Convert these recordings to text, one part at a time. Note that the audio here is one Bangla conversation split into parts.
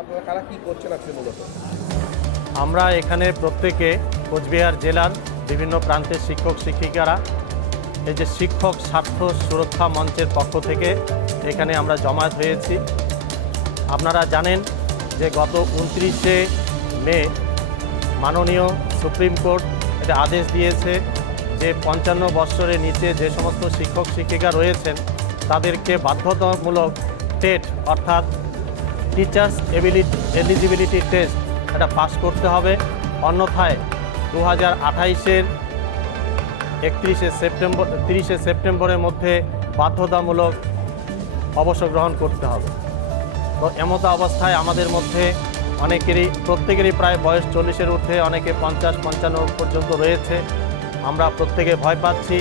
আপনারা কারা কি করছেন আজকে মূলত? আমরা এখানে প্রত্যেকে কোচবিহার জেলার বিভিন্ন প্রান্তের শিক্ষক শিক্ষিকারা এই যে শিক্ষক স্বার্থ সুরক্ষা মঞ্চের পক্ষ থেকে এখানে আমরা জমায়েত হয়েছি। আপনারা জানেন যে গত 29শে মে মাননীয় সুপ্রিম কোর্ট এটা আদেশ দিয়েছে যে 55 বৎসরের নিচে যে সমস্ত শিক্ষক শিক্ষিকা রয়েছেন তাদেরকে বাধ্যতামূলক টেট অর্থাৎ টিচার্স এলিজিবিলিটি টেস্ট এটা পাস করতে হবে, অন্যথায় 2028-এর 30শে সেপ্টেম্বরের মধ্যে বাধ্যতামূলক অবসর গ্রহণ করতে হবে। তো এমতো অবস্থায় আমাদের মধ্যে প্রত্যেকেরই প্রায় বয়স 40-এর ঊর্ধ্বে, অনেকে 50-55 পর্যন্ত রয়েছে। আমরা প্রত্যেকে ভয় পাচ্ছি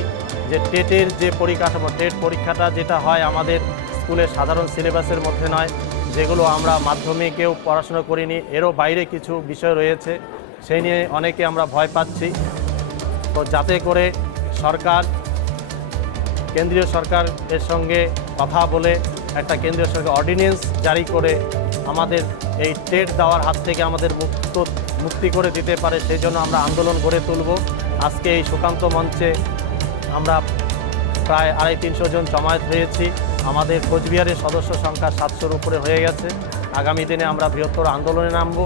যে টেটের যে পরিকাঠামো, টেট পরীক্ষাটা যেটা হয় আমাদের স্কুলের সাধারণ সিলেবাসের মধ্যে নয়, যেগুলো আমরা মাধ্যমিকেও পড়াশোনা করিনি, এরও বাইরে কিছু বিষয় রয়েছে, সেই নিয়ে অনেকে আমরা ভয় পাচ্ছি। তো যাতে করে সরকার, কেন্দ্রীয় সরকারের সঙ্গে কথা বলে একটা কেন্দ্রীয় সরকার অর্ডিন্যান্স জারি করে আমাদের এই টেট দেওয়ার হাত থেকে আমাদের মুক্তি করে দিতে পারে, সেই জন্য আমরা আন্দোলন গড়ে তুলব। আজকে এই সুকান্ত মঞ্চে আমরা প্রায় 250-300 জন জমায়েত হয়েছি। আমাদের কোচবিহারের সদস্য সংখ্যা 700-র উপরে হয়ে গেছে। আগামী দিনে আমরা বৃহত্তর আন্দোলনে নামব।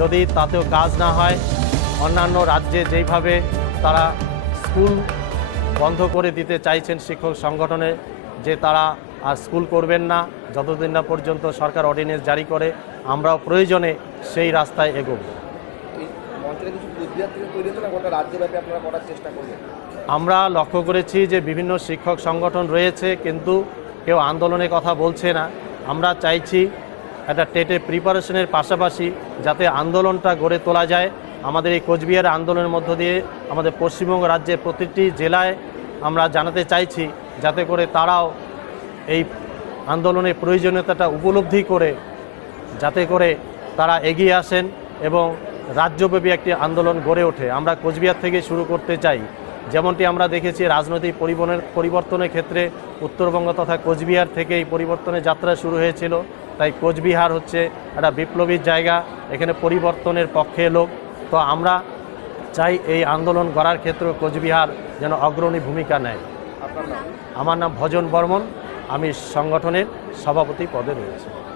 যদি তাতেও কাজ না হয়, অন্যান্য রাজ্যে যেইভাবে তারা স্কুল বন্ধ করে দিতে চাইছেন শিক্ষক সংগঠনে, যে তারা আর স্কুল করবেন না যতদিন না পর্যন্ত সরকার অর্ডিন্যান্স জারি করে, আমরাও প্রয়োজনে সেই রাস্তায় এগোব। আমরা লক্ষ্য করেছি যে বিভিন্ন শিক্ষক সংগঠন রয়েছে, কিন্তু কেউ আন্দোলনের কথা বলছে না। আমরা চাইছি একটা টেটের প্রিপারেশনের পাশাপাশি যাতে আন্দোলনটা গড়ে তোলা যায়। আমাদের এই কোচবিহার আন্দোলনের মধ্য দিয়ে আমাদের পশ্চিমবঙ্গ রাজ্যের প্রতিটি জেলায় আমরা জানাতে চাইছি, যাতে করে তারাও এই আন্দোলনের প্রয়োজনীয়তাটা উপলব্ধি করে যাতে করে তারা এগিয়ে আসেন এবং রাজ্যব্যাপী একটি আন্দোলন গড়ে ওঠে। আমরা কোচবিহার থেকে শুরু করতে চাই। যেমনটি আমরা দেখেছি রাজনৈতিক পরিবর্তনের ক্ষেত্রে উত্তরবঙ্গ তথা কোচবিহার থেকে এই পরিবর্তনের যাত্রা শুরু হয়েছিল। তাই কোচবিহার হচ্ছে একটা বিপ্লবীর জায়গা, এখানে পরিবর্তনের পক্ষে লোক। তো আমরা চাই এই আন্দোলন গড়ার ক্ষেত্রে কোচবিহার যেন অগ্রণী ভূমিকা নেয়। আমার নাম ভজন বর্মন, আমি সংগঠনের সভাপতি পদে রয়েছি।